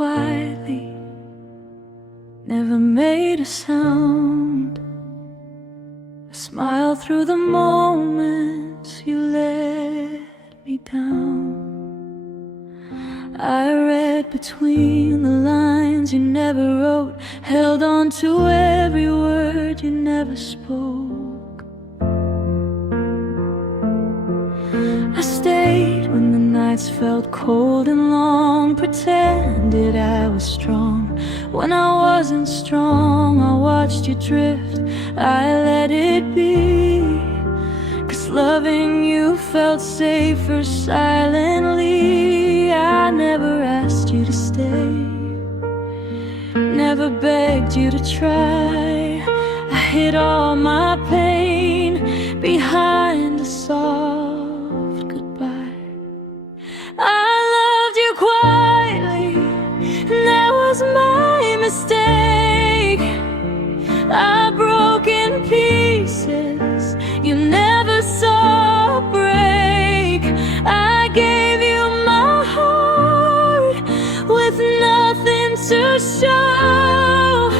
quietly, never made a sound. I smile through the moments you let me down. I read between the lines you never wrote, held on to every word you never spoke. I stayed when the nights felt cold and long, pretended I was strong when I wasn't strong. I watched you drift, I let it be, 'cause loving you felt safer silently. I never asked you to stay, never begged you to try. I hid all my pain behind a soft goodbye. I loved you quietly, that was my mistake. I broke in pieces you never saw break. I gave you my heart with nothing to show.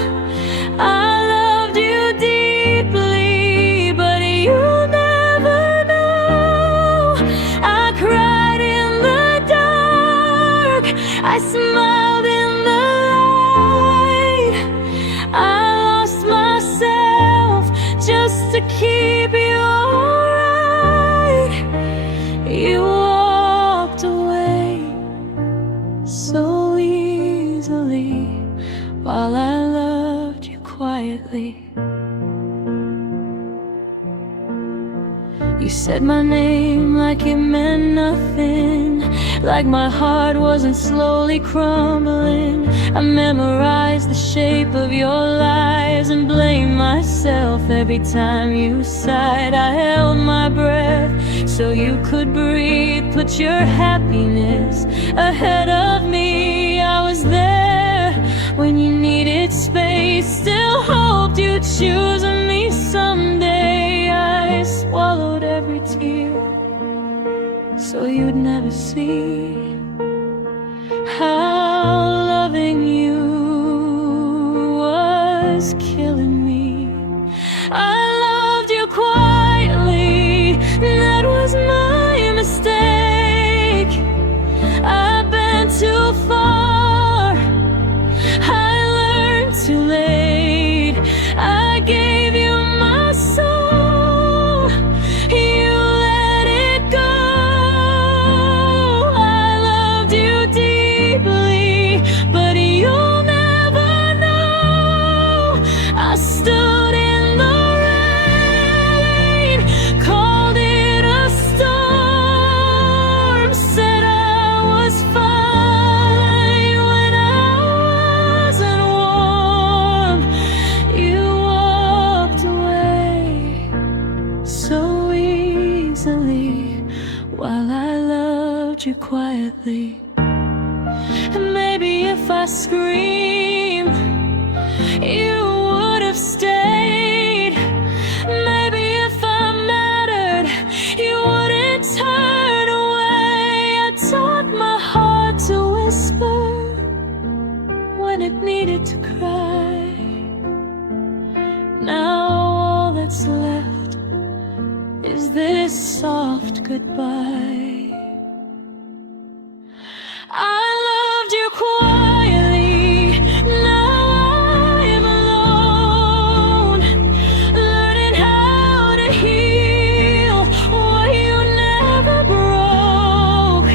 I loved you deeply, but you'll never know. I cried in the dark, I smiled in the light. I lost myself just to keep you alright. You walked away so easily while I loved you quietly. You said my name like it meant nothing, like my heart wasn't slowly crumbling. I memorized the shape of your lies and blamed myself every time you sighed. I held my breath so you could breathe, put your happiness ahead of me. I was there when you needed space, still hoped you'd choose me someday. I swallowed every tear so you'd never see how loving you was killing me. I loved you quietly, that was my mistake. I've been too far, I learned too late. I gave you my soul, you let it go. I loved you deeply, but you'll never know. I stood in the rain, called it a storm, said I was fine when I wasn't warm. You walked away so easily while I loved you quietly. And maybe if I screamed, you would have stayed. Maybe if I mattered, you wouldn't turn away. I taught my heart to whisper when it needed to cry. Now all that's left is this soft goodbye. I loved you quietly, now I'm alone, learning how to heal what you never broke.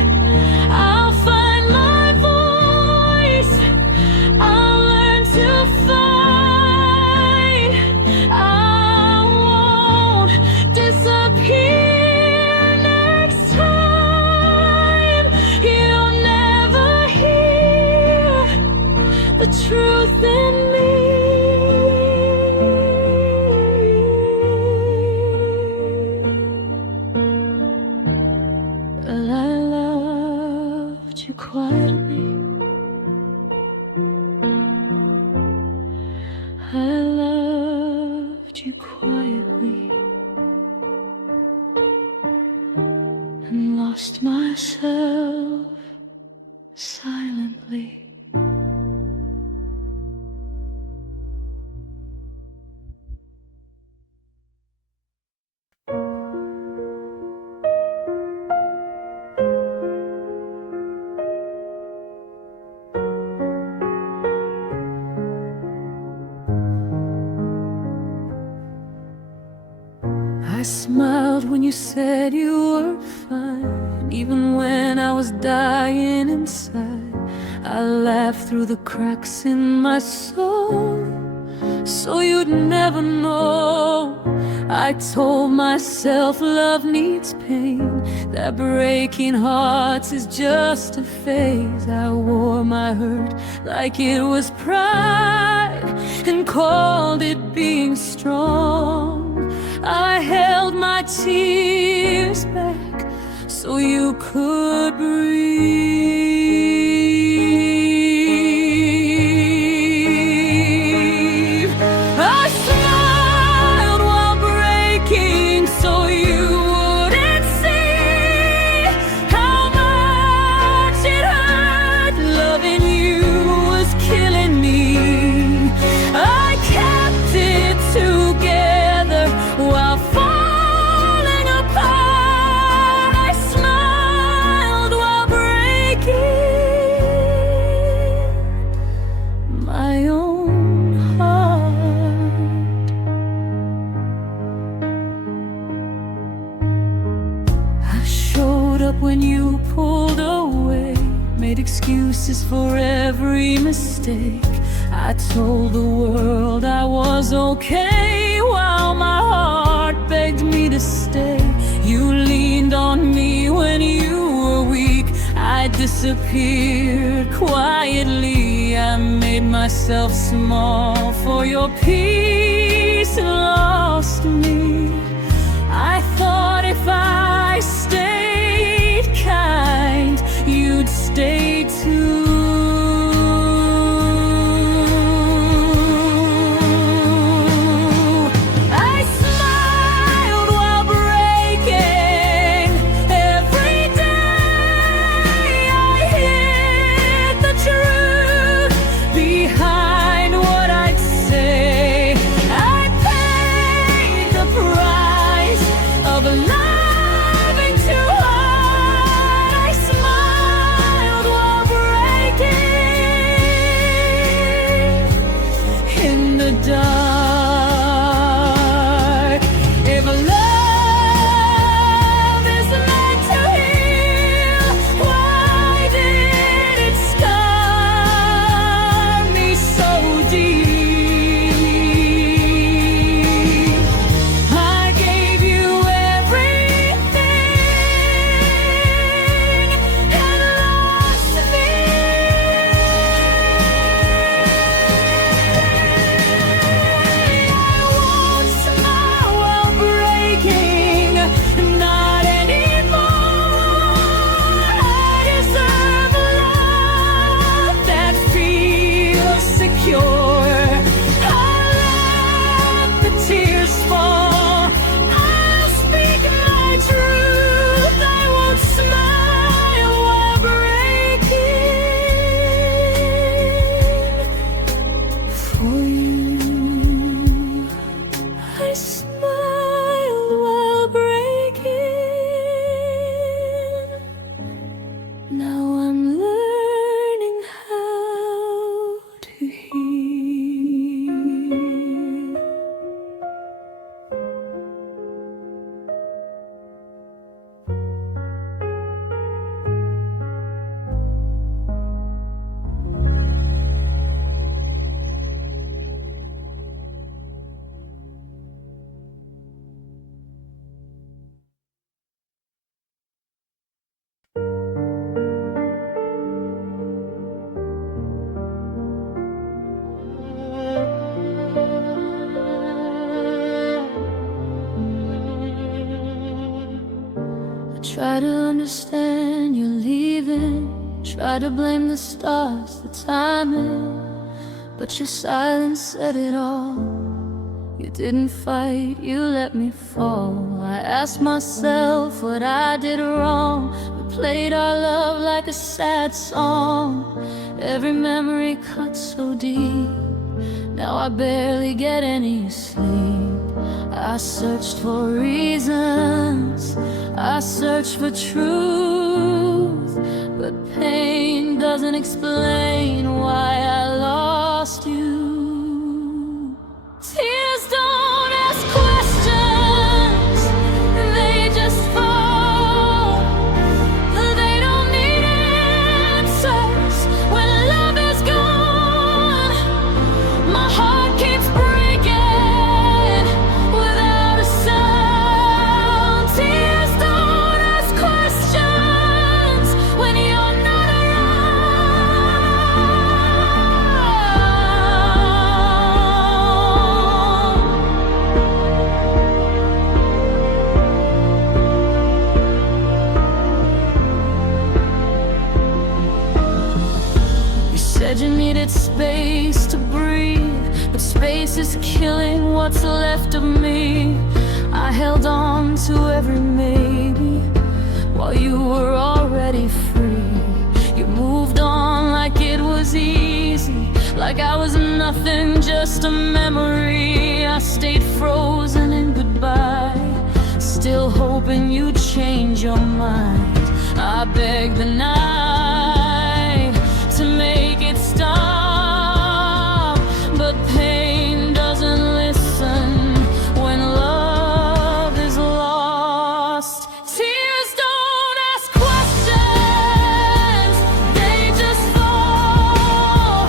I'll find my voice, I'll learn to fight. I won't disappear next time. You'll never hear the truth in me. Well, I loved you quietly, I loved you quietly, and lost myself silently. smiled when you said you were fine, even when I was dying inside. I laughed through the cracks in my soul, so you'd never know. I told myself love needs pain, that breaking hearts is just a phase. I wore my hurt like it was pride and called it being strong. I held my tears back so you could breathe. I smiled while breaking so you wouldn't see how much it hurt. Loving you was killing me. I kept it together while falling apart. I smiled while breaking my own heart. I showed up when you pulled away, made excuses for every mistake. I told the world I was okay while my heart begged me to stay. You leaned on me when you were weak. I disappeared quietly. I made myself small for your peace and lost me. I thought if I stayed kind, you'd stay too. Dark. If love is meant to heal, why did it scar me so deep? I gave you everything and lost me. Not anymore. I deserve a love that feels secure. I'll let the tears fall. I'll speak my truth. I won't smile while breaking for you. I smiled while breaking. Now I'm learning how to heal. Try to understand you're leaving. Try to blame the stars, the timing, but your silence said it all. You didn't fight, you let me fall. I asked myself what I did wrong. We played our love like a sad song. Every memory cut so deep. Now I barely get any sleep. I searched for reasons, I searched for truth, but pain doesn't explain why I lost you. Tears don't ask questions, said you needed space to breathe, but space is killing what's left of me. I held on to every maybe while you were already free. You moved on like it was easy, like I was nothing, just a memory. I stayed frozen in goodbye, still hoping you'd change your mind. I begged the night to make it stop, but pain doesn't listen when love is lost. Tears don't ask questions, they just fall.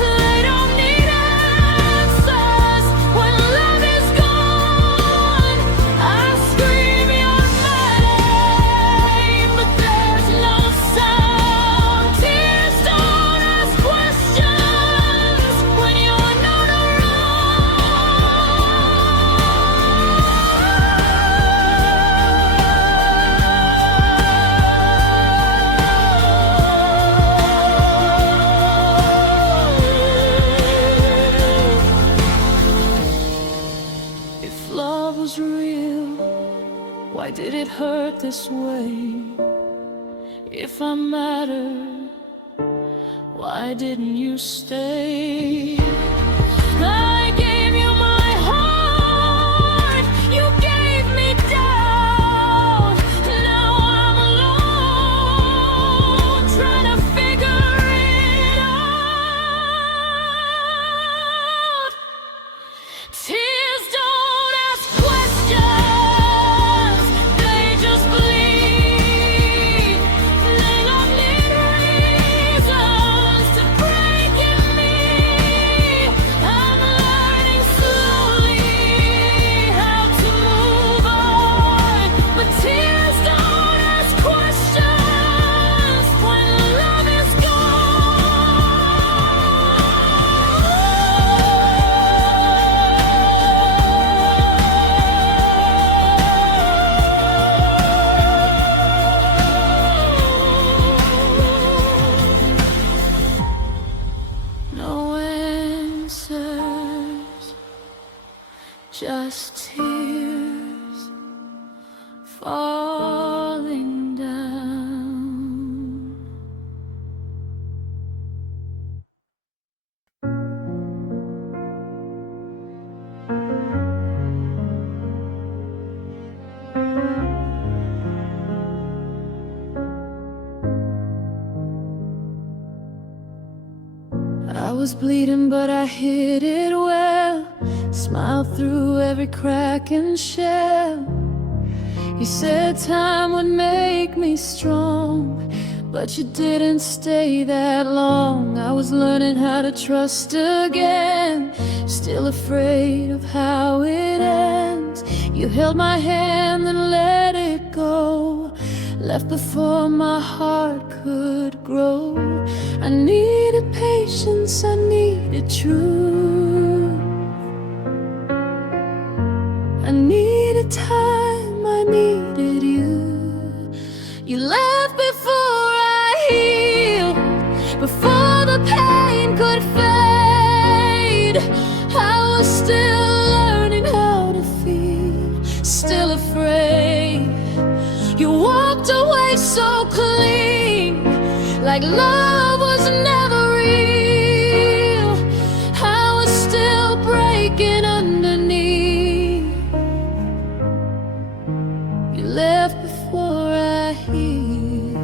They don't need answers when love is gone. I scream your name, but there's no sound. Tears don't ask questions when you're not around. If love was real, why did it hurt this way? If I mattered, why didn't you stay? I gave you my heart, you gave me doubt. Now I'm alone, trying to figure it out. Tears don't ask questions, they just bleed. They don't need reasons to break in me. I'm learning slowly how to move on, but tears don't ask questions when love is gone. No answers, just tears falling down. I was bleeding, but I hid it well. Smiled through every crack and shell. You said time would make me strong, but you didn't stay that long. I was learning how to trust again, still afraid of how it ends. You held my hand and let it go, left before my heart could grow. I needed patience, I needed truth. I needed time, I needed you. You left before I healed, before the pain could fade. I was still learning how to feel, still afraid. You walked away so clean, like love was never real. I was still breaking underneath. You left before I healed.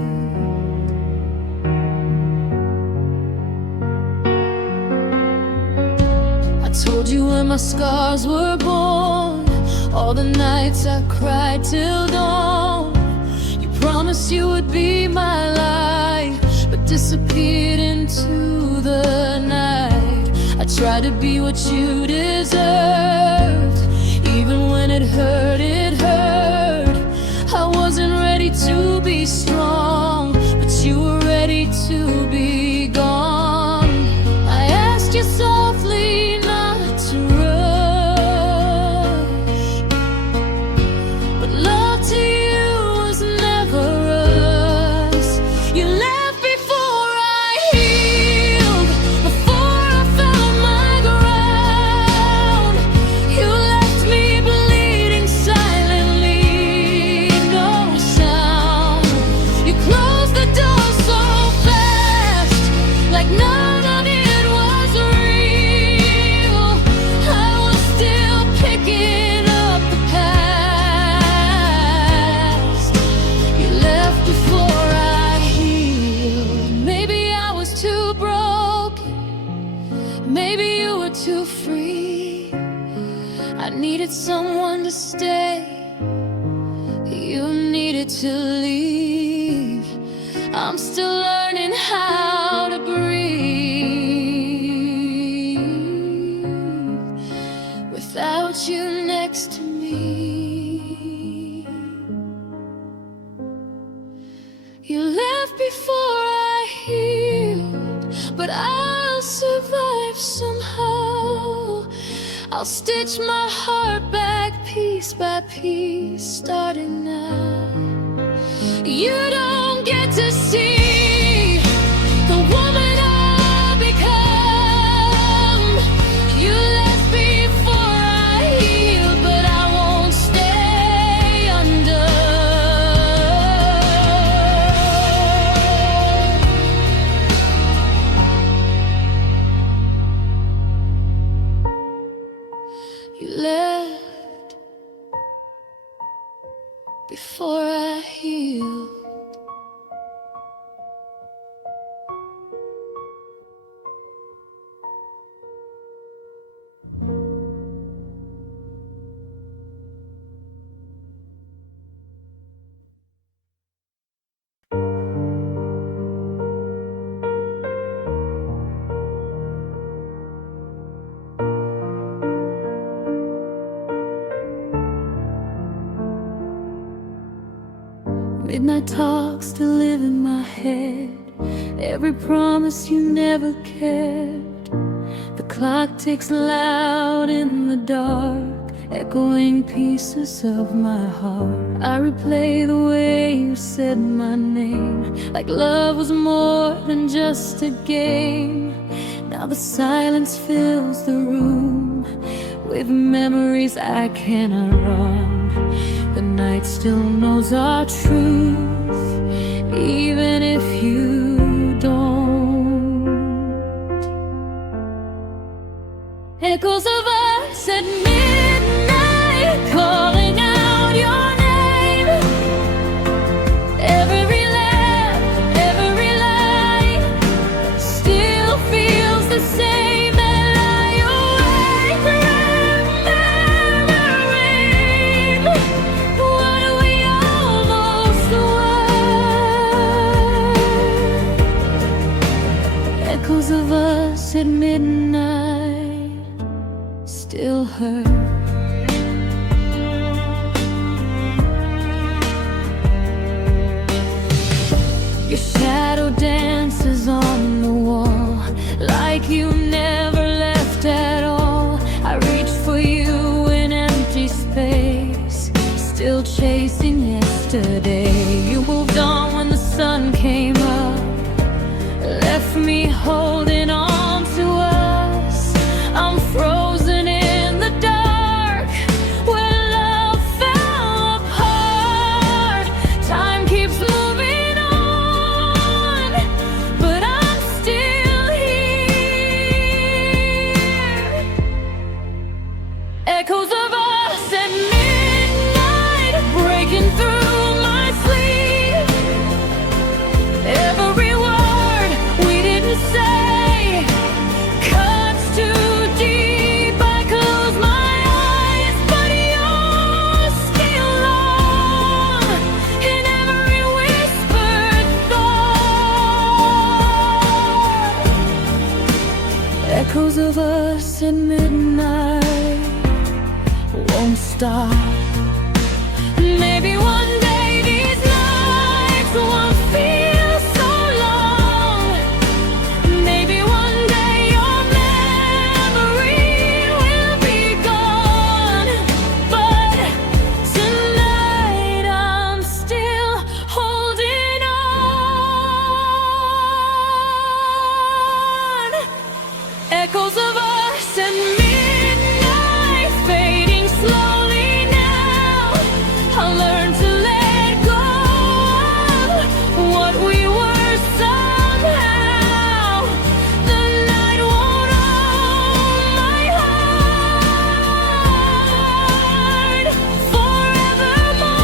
I told you when my scars were born, all the nights I cried till dawn. You promised you would be my light, but disappeared into the night. I tried to be what you deserved, even when it hurt, it hurt. I wasn't ready to be strong, but you were ready to be gone. I asked you softly not to rush, but love to you was never us. You left before I healed, Maybe you were too free. I needed someone to stay. You needed to leave. I'm still learning how to breathe without you next to me. You left before I healed, but I'll survive somehow. I'll stitch my heart back piece by piece, starting now. You don't get to see the woman I'll become. You left before I healed, but I won't stay under. You left before I healed. Midnight talks still live in my head. Every promise you never kept. The clock ticks loud in the dark, echoing pieces of my heart. I replay the way you said my name, like love was more than just a game. Now the silence fills the room with memories I cannot run. The night still knows our truth, even if you don't. Echoes of us at midnight, calling out your name. Every laugh, every lie still feels the same. Echoes of us at midnight still hurt. Your shadow dances on the wall, like you never left at all. I reach for you in empty space, still chasing yesterday. You moved on when the sun came up, left me holding on to us. I'm frozen in the dark where love fell apart. Time keeps moving on, but I'm still here. Echoes of us at midnight, breaking through my sleep. Every say cuts too deep. I close my eyes, but you're still on in every whispered thought. Echoes of us at midnight won't stop. Maybe one day these nights won't feel so long. Maybe one day your memory will be gone. But tonight I'm still holding on. Echoes of us at midnight, fading slowly now. I learned to let go of what we were somehow. The night won't own my heart forevermore.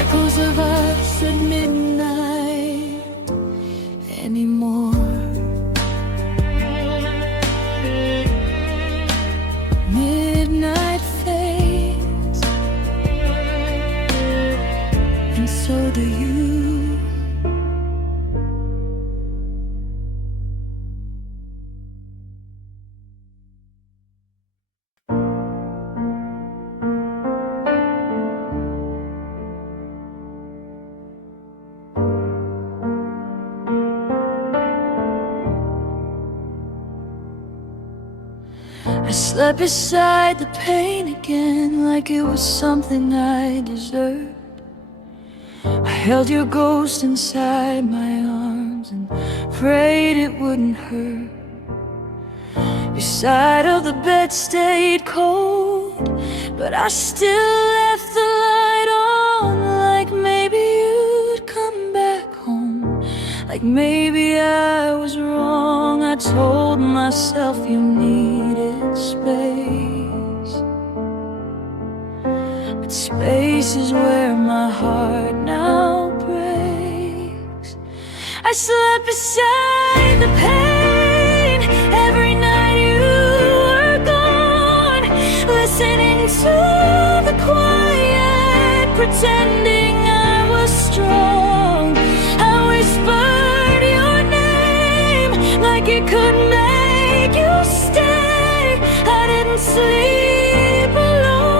Echoes of us at midnight I slept beside the pain again, like it was something I deserved. I held your ghost inside my arms and prayed it wouldn't hurt. Your side of the bed stayed cold, but I still left the light on, like maybe you'd come back home, like maybe I was wrong. I told myself you needed space, but space is where my heart now breaks. I slept beside the pain every night you were gone, listening to the quiet, pretending I was strong. I whispered your name like it could make you stay. I didn't sleep alone,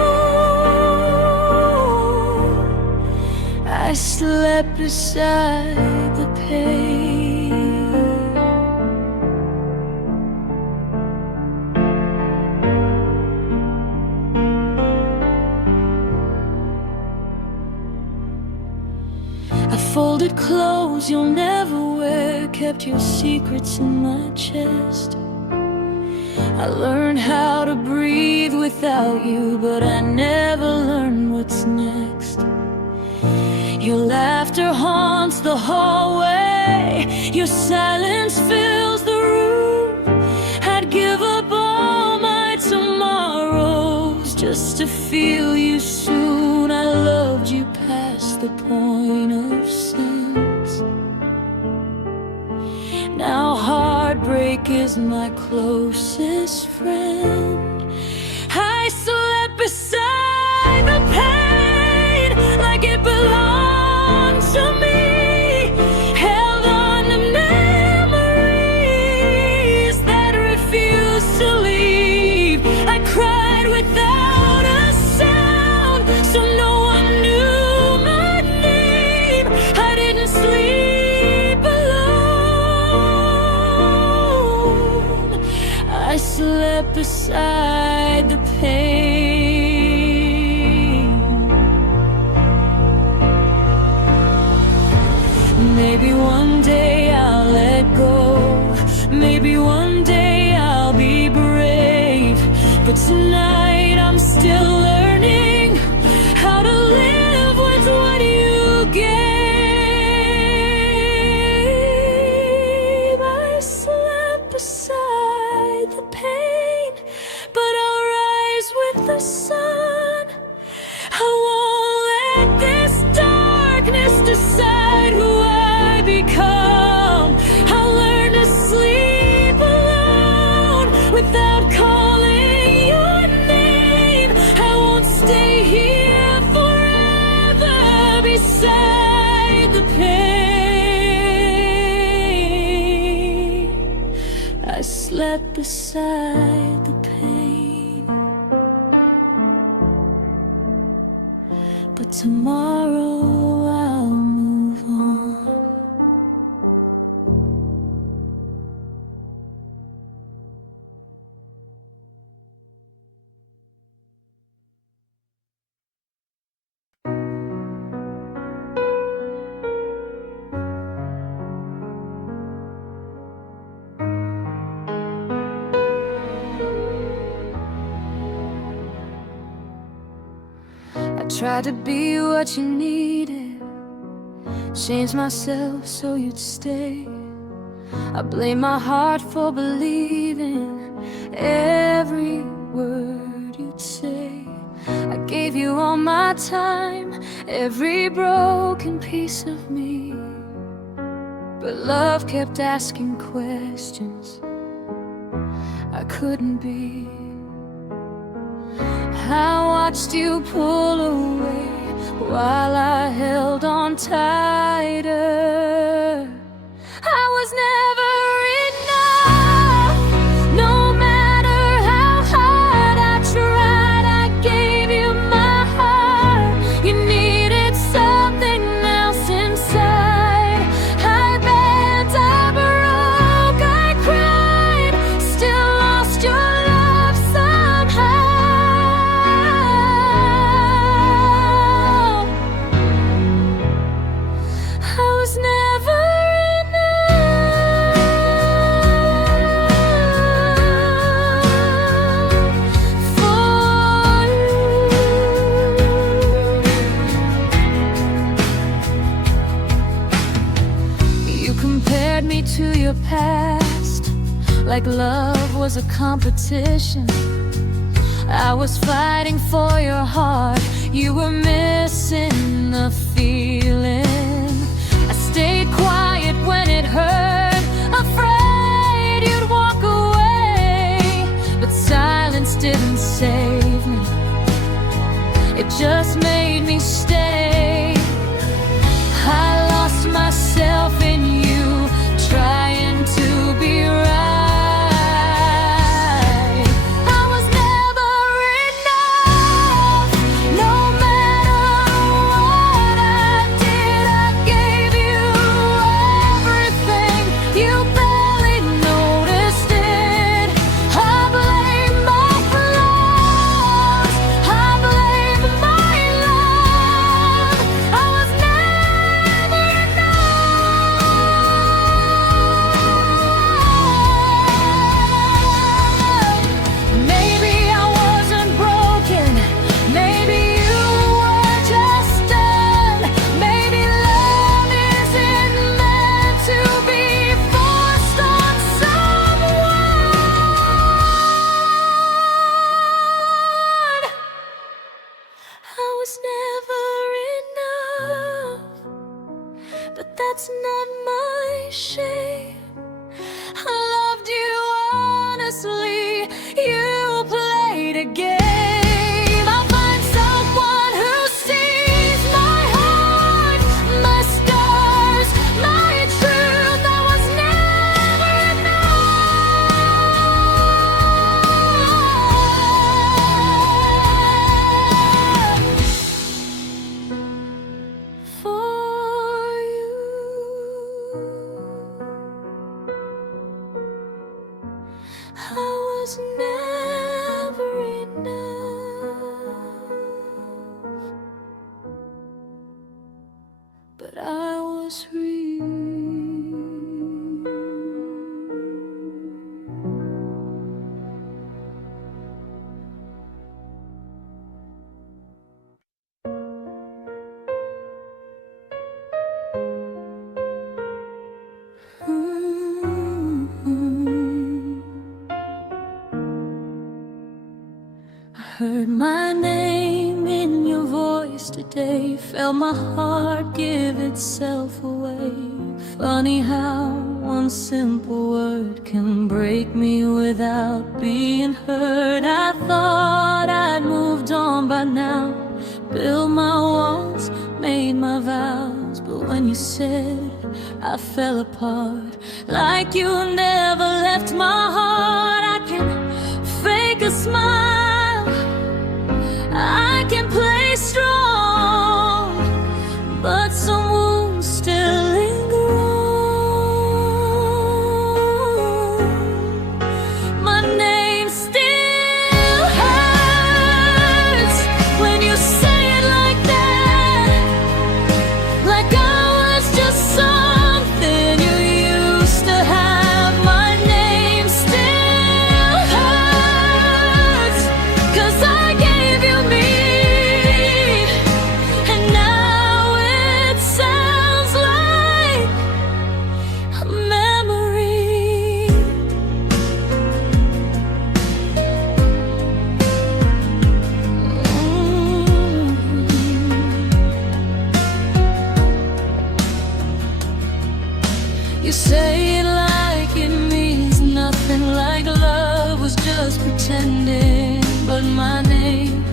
I slept beside the pain. I folded clothes you'll never wear, kept your secrets in my chest. I learned how to breathe without you, but I never learned what's next. Your laughter haunts the hallway, your silence fills the room. I'd give up all my tomorrows just to feel you soon. I loved you past the point of sense. Now heartbreak is my closest friend. I slept beside the pain like it belonged to me, held on to memories that refused to leave. I cried without a sound, so no one knew my name. I didn't sleep alone, I slept beside the pain. Maybe one day I'll let go, maybe one day I'll be brave, but tonight I'm still learning how to live with what you gave. I slept beside the pain, but I'll rise with the sun. I won't let this darkness decide who I become. I'll learn to sleep alone without calling your name. I won't stay here forever beside the pain. I slept beside the pain, but tomorrow I'll move on. I tried to be what you needed, changed myself so you'd stay. I blame my heart for believing every word you'd say. I gave you all my time, every broken piece of me, but love kept asking questions I couldn't be. I watched you pull away while I held on tighter. I was never enough, no matter how hard I tried. I gave you my heart, you needed something else inside. I bent, I broke, I cried, still lost your love. So compared me to your past, like love was a competition. I was fighting for your heart, you were missing the feeling. I stayed quiet when it hurt, afraid you'd walk away. But silence didn't save me, it just made me stay. I lost myself in you, trying to be right. I was never enough, no matter what I did. I gave you everything, you barely noticed it. I blame my flaws, I blame my love. I was never Maybe I wasn't broken, maybe you were just done. Maybe love isn't meant to be forced on someone. I was never enough, but that's not my shame. I loved you honestly, you played a game. I'll find someone who sees my heart, my scars, my truth. I was never enough for you. I was never enough, but I was real. I heard my name in your voice today, felt my heart give itself away. Funny how one simple word can break me without being heard. I thought I'd moved on by now, built my walls, made my vows. But when you said I fell apart, like you never left my heart. I can fake a smile, I can play strong, but some wounds still linger on. My name still hurts when you say it like that, like I was just something you used to have. My name still hurts, 'cause I gave you me, and now it sounds like a memory. You say it like it means nothing, like love was just pretending. But my name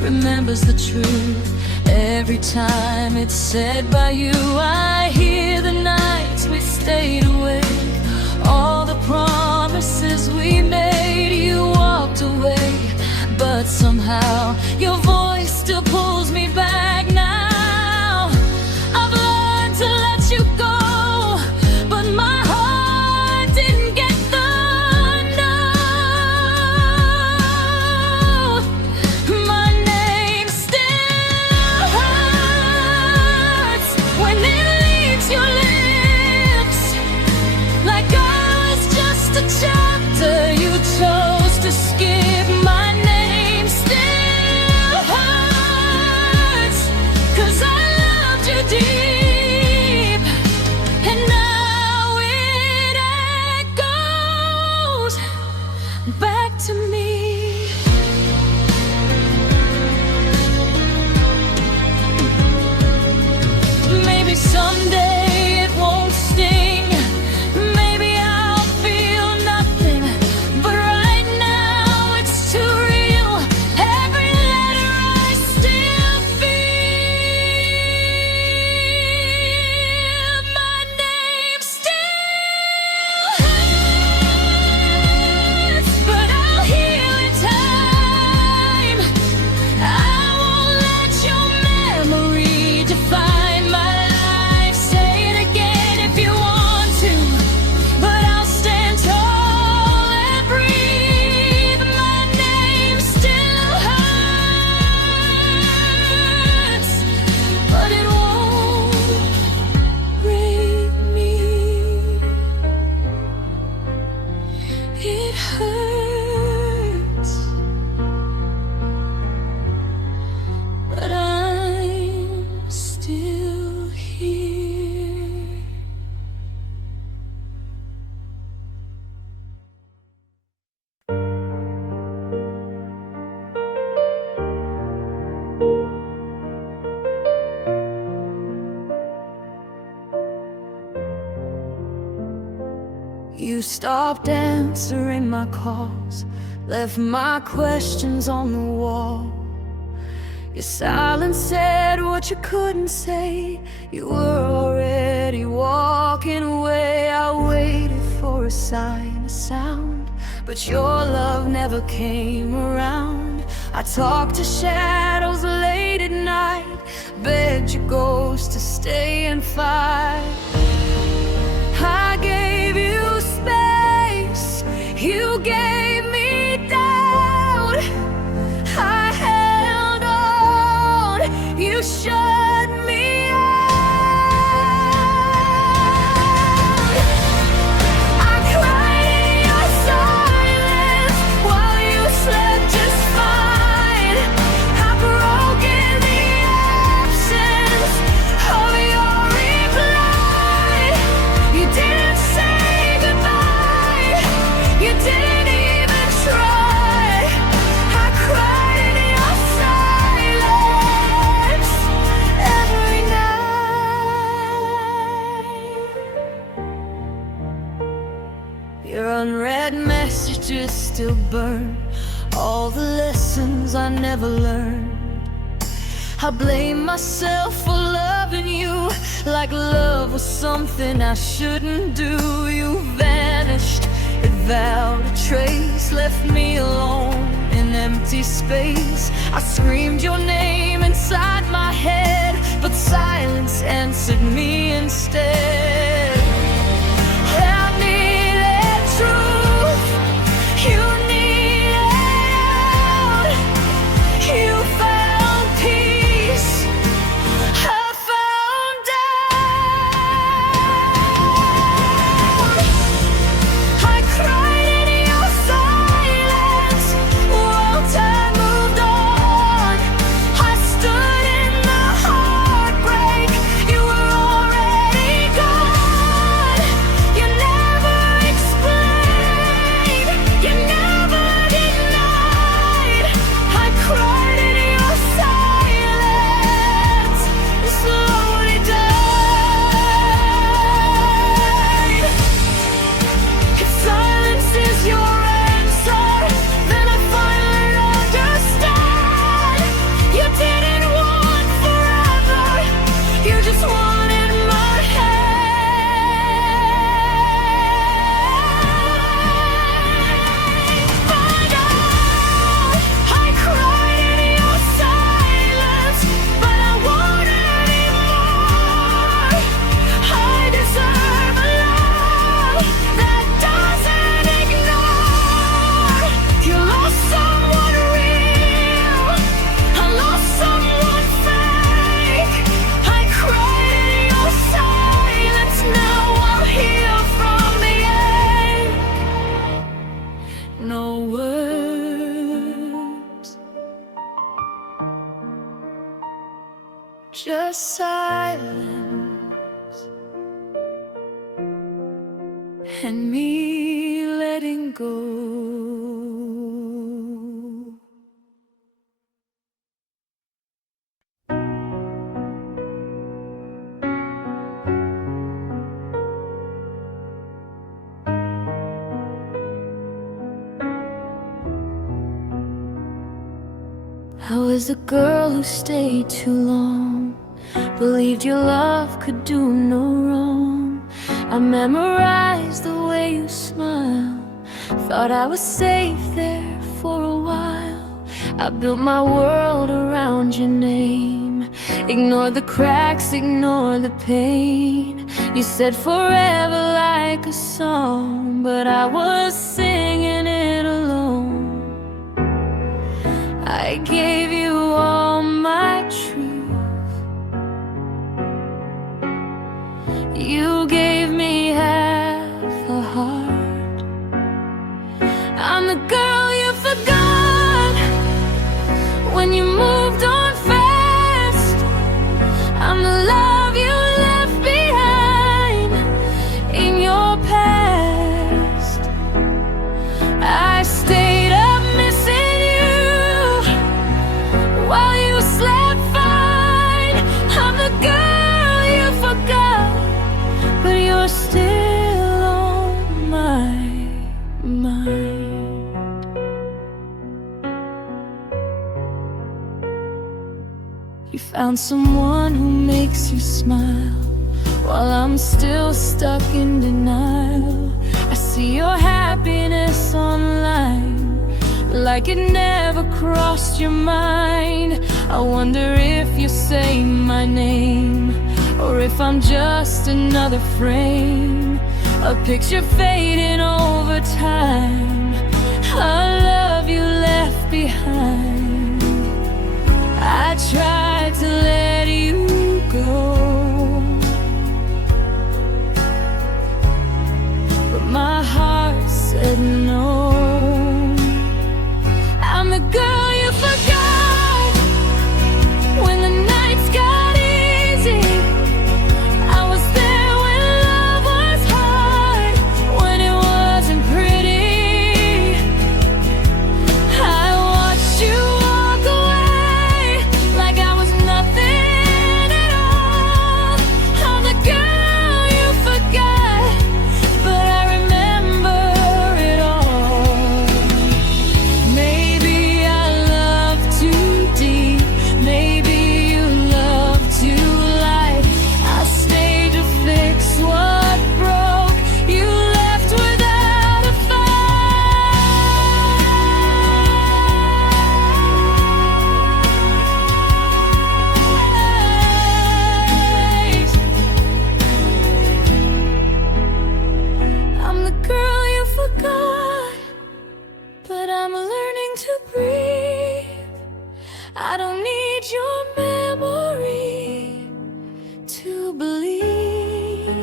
remembers the truth every time it's said by you. I hear the nights we stayed awake, all the promises we made. You walked away, but somehow your voice still pulls me back now. I've learned to let you go, but my heart didn't get the no. My name still hurts when it leaves your lips, like I was just a chapter you chose to skip. My name still You stopped answering my calls, left my questions on the wall. Your silence said what you couldn't say. You were already walking away. I waited for a sign, a sound, but your love never came around. I talked to shadows late at night, begged your ghost to stay and fight. I gave you space, you gave me doubt. I held on, you shut me out. I cried in your silence while you slept just fine. I broke in the absence of your reply. You didn't say goodbye, you didn't even try. I cried in your silence every night. Your unread messages still burn all the lessons I never learned. I blame myself for loving you like love was something I shouldn't do. You vanished without a trace, left me alone in empty space. I screamed your name inside my head, but silence answered me instead. I needed truth, you needed out. You found peace, I found doubt. I cried in your silence while time moved on. I stood in the heartbreak, you were already gone. You never explained, you never denied. I cried in your silence, slowly died. If silence is your answer, then I finally understand. You didn't want forever, you just wanted my hand. Find out, I cried in your silence, but I want anymore. I deserve a love that doesn't ignore. You lost someone real, I lost someone fake. I cried in your silence, now I'll heal from the ache. No words, just silence and me letting go. I was a girl who stayed too long, believed your love could do no wrong. I memorized the way you smile, thought I was safe there for a while. I built my world around your name, ignored the cracks, ignored the pain. You said forever like a song, but I was singing it alone. I gave you all my truth, you gave me half a heart. I'm the girl you forgot when you moved on fast. I'm the love you left behind in your past. I stayed up missing you while you slept fine. I'm the girl you forgot, but you're still on my found someone who makes you smile, while I'm still stuck in denial. I see your happiness online, like it never crossed your mind. I wonder if you're saying my name, or if I'm just another frame, a picture fading over time, a love you left behind. I tried to let you go, but my heart said no. I'm the girl you forgot when the nights got easy. I was there when love was hard, when it wasn't pretty. I watched you walk away like I was nothing at all. I'm the girl you forgot, but I remember it all. Maybe I love too deep, maybe you love too light. I stayed to fix what broke, you left without a fight. I'm the girl you forgot, but I'm learning to breathe. I don't need your memory to believe.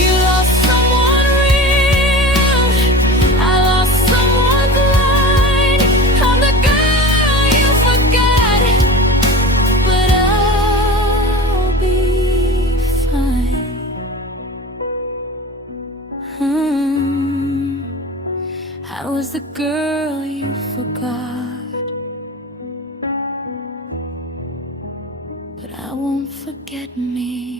You lost someone real, I lost someone blind. I'm the girl you forgot, but I'll be fine. I was the girl you forgot, but I won't forget me.